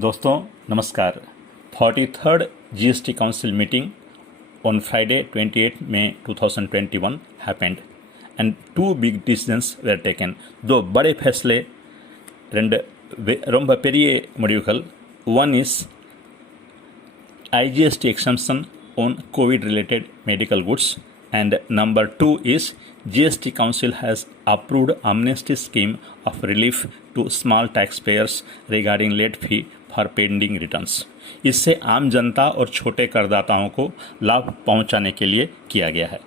दोस्तों नमस्कार। 43rd GST Council meeting on Friday 28 May 2021 happened and two big decisions were taken. दो बड़े फैसले ரொம்ப பெரிய முடிவுகள். One is IGST exemption on COVID related medical goods and number two is GST Council has approved amnesty scheme of relief to small taxpayers regarding late fee for pending returns. इससे आम जनता और छोटे करदाताओं को लाभ पहुंचाने के लिए किया गया है.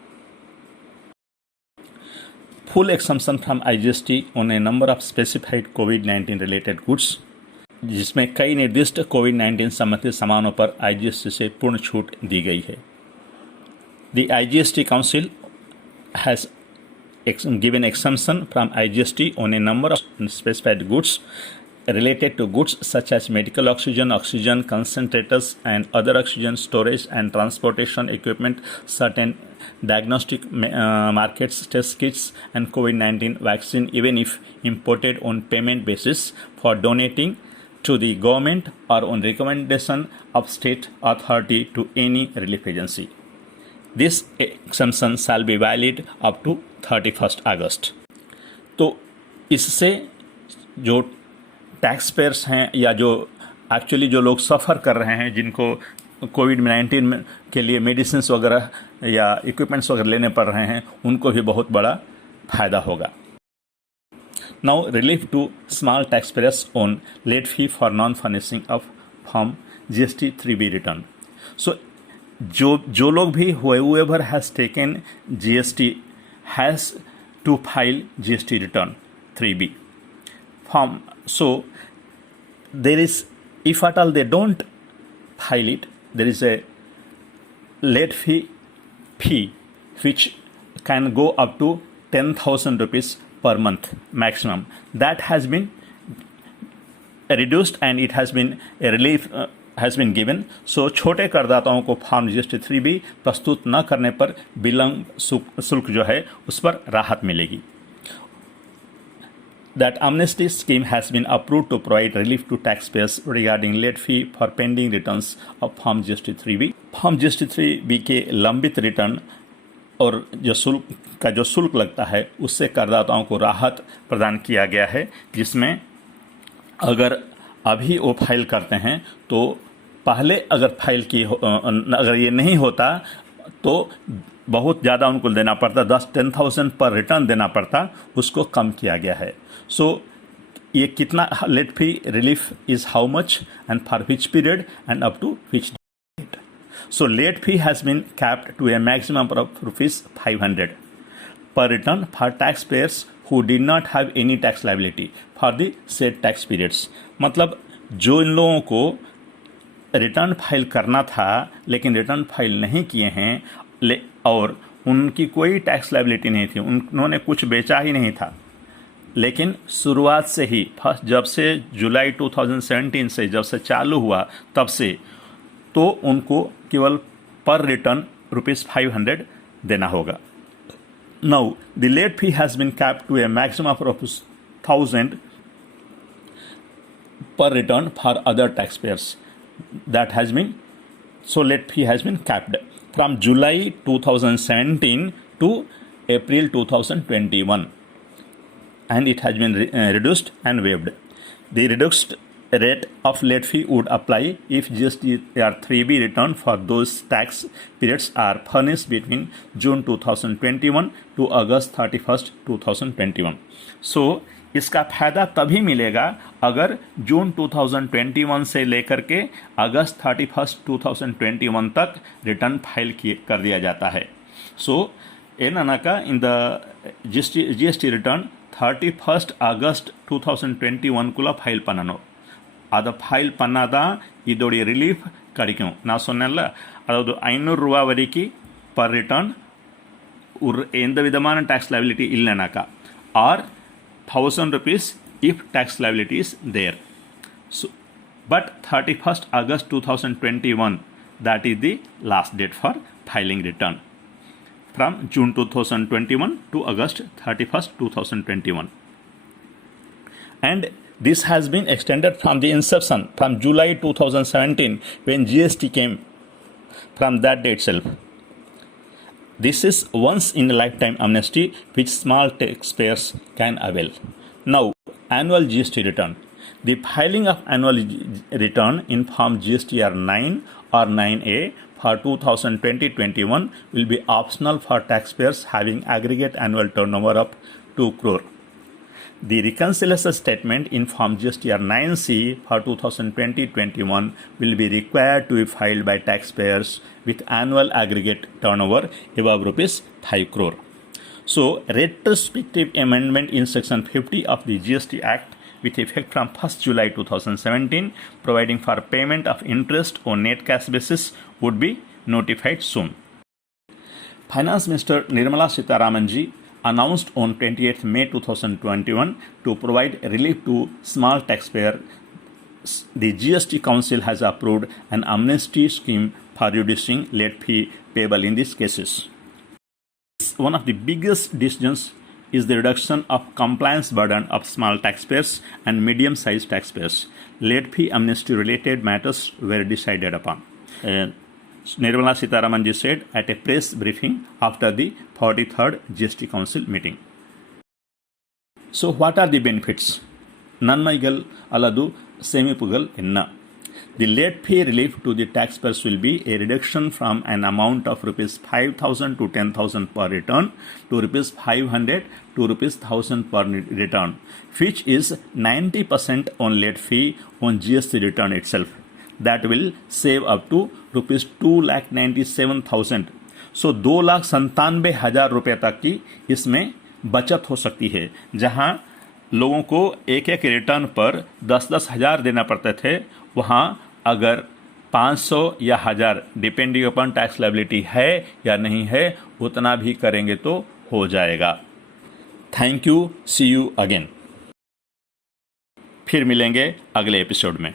Full exemption from IGST on a number of specified COVID-19 related goods, जिसमें कई निर्दिष्ट कोविड-19 संबंधित सामानों पर IGST से पूर्ण छूट दी गई है. The IGST Council has given exemption from IGST on a number of specified goods related to goods such as medical oxygen, oxygen concentrators and other oxygen storage and transportation equipment, certain diagnostic markets, test kits and COVID-19 vaccine even if imported on payment basis for donating to the government or on recommendation of state authority to any relief agency. This exemption shall be valid up to 31st August. तो इससे जो tax payers हैं या जो actually जो लोग सफ़र कर रहे हैं, जिनको कोविड-19 के लिए मेडिसिन्स वगैरह या इक्विपमेंट्स वगैरह लेने पड़ रहे हैं, उनको भी बहुत बड़ा फ़ायदा होगा. Now relief to small tax payers on late fee for non furnishing of form GST 3B return. So जो लोग भी whoever has taken GST has to file GST return 3B form. So there is, if at all they don't file it, there is a late fee which can go up to 10,000 rupees per month maximum. That has been reduced and it has been a relief has been given. So छोटे करदाताओं को form GST 3B प्रस्तुत न करने पर विलंब शुल्क जो है उस पर राहत मिलेगी. That amnesty scheme has been approved to provide relief to taxpayers regarding late fee for pending returns of Form GST 3B. Form GST 3B के लंबित रिटर्न और जो शुल्क लगता है उससे करदाताओं को राहत प्रदान किया गया है, जिसमें अगर अभी वो फाइल करते हैं तो पहले अगर अगर ये नहीं होता तो बहुत ज़्यादा उनको देना पड़ता, 10,000 पर रिटर्न देना पड़ता, उसको कम किया गया है. सो ये कितना late fee relief is how much and for which period and up to which date. So late fee has been capped to a maximum of ₹500 per return for taxpayers who did not have any tax liability for the said tax periods. मतलब जो इन लोगों को return file करना था लेकिन return file नहीं किए हैं और उनकी कोई टैक्स लायबिलिटी नहीं थी, उन्होंने कुछ बेचा ही नहीं था, लेकिन शुरुआत से ही जब से जुलाई 2017 से जब से चालू हुआ तब से तो उनको केवल पर रिटर्न ₹500 देना होगा. Now, the late fee has been capped to a maximum of ₹1,000 per return for other taxpayers. That has been, so late fee has been capped from July 2017 to April 2021 and it has been reduced and waived. The reduced rate of late fee would apply if GST 3B return for those tax periods are furnished between June 2021 to August 31st 2021. So इसका फ़ायदा तभी मिलेगा अगर जून 2021 से लेकर के अगस्त 31st 2021 तक return file कर दिया जाता है. सो ಏನನಕ in the GST return 31st August 2021 ಕುಲ ಫೈಲ್ ಪನ್ನೋ ಅದು ಫೈಲ್ ಪನ್ನದ ಇದೋಡಿ ರಿಲೀಫ್ ಕಡಿಕೆ ನಾ ಸೊನ್ನೆಲ್ಲ ಅದು ₹500 ವರೆಗೆ ಪರ್ ರಿಟರ್ನ್ எந்த விதமான tax liability இல்லைனாக்கா or ₹1,000 if tax liability is there. So, but 31st August 2021, that is the last date for filing return from June 2021 to August 31st 2021. and this has been extended from the inception, from July 2017 when GST came, from that day itself. This is once in a lifetime amnesty which small taxpayers can avail. Now, annual GST return. The filing of annual return in Form GSTR 9 or 9A for 2020-21 will be optional for taxpayers having aggregate annual turnover of 2 crore. The reconciliation statement in Form GSTR 9C for 2020-21 will be required to be filed by taxpayers with annual aggregate turnover above rupees 5 crore. So, retrospective amendment in Section 50 of the GST Act with effect from 1st July 2017, providing for payment of interest on net cash basis would be notified soon. Finance Minister Nirmala Sitharaman ji announced on 28th May 2021 to provide relief to small taxpayers. The GST Council has approved an amnesty scheme for reducing late fee payable in these cases. One of the biggest decisions is the reduction of compliance burden of small taxpayers and medium-sized taxpayers. Late fee amnesty-related matters were decided upon. Nirmala Sitharaman ji said at a press briefing after the 43rd GST Council meeting. So, what are the benefits? Nanmaigal aladu semipugal enna. The late fee relief to the taxpayers will be a reduction from an amount of rupees 5,000 to 10,000 per return to rupees 500 to rupees 1,000 per return, which is 90% on late fee on GST return itself. That will save up to rupees 2,97,000. So 2,97,000 रुपये तक की इसमें बचत हो सकती है, जहां लोगों को एक एक रिटर्न पर 10-10 हज़ार देना पड़ते थे, वहाँ अगर 500 या 1000 डिपेंडिंग अपॉन टैक्स लायबिलिटी है या नहीं है, उतना भी करेंगे तो हो जाएगा. Thank you. See you again. फिर मिलेंगे अगले एपिसोड में.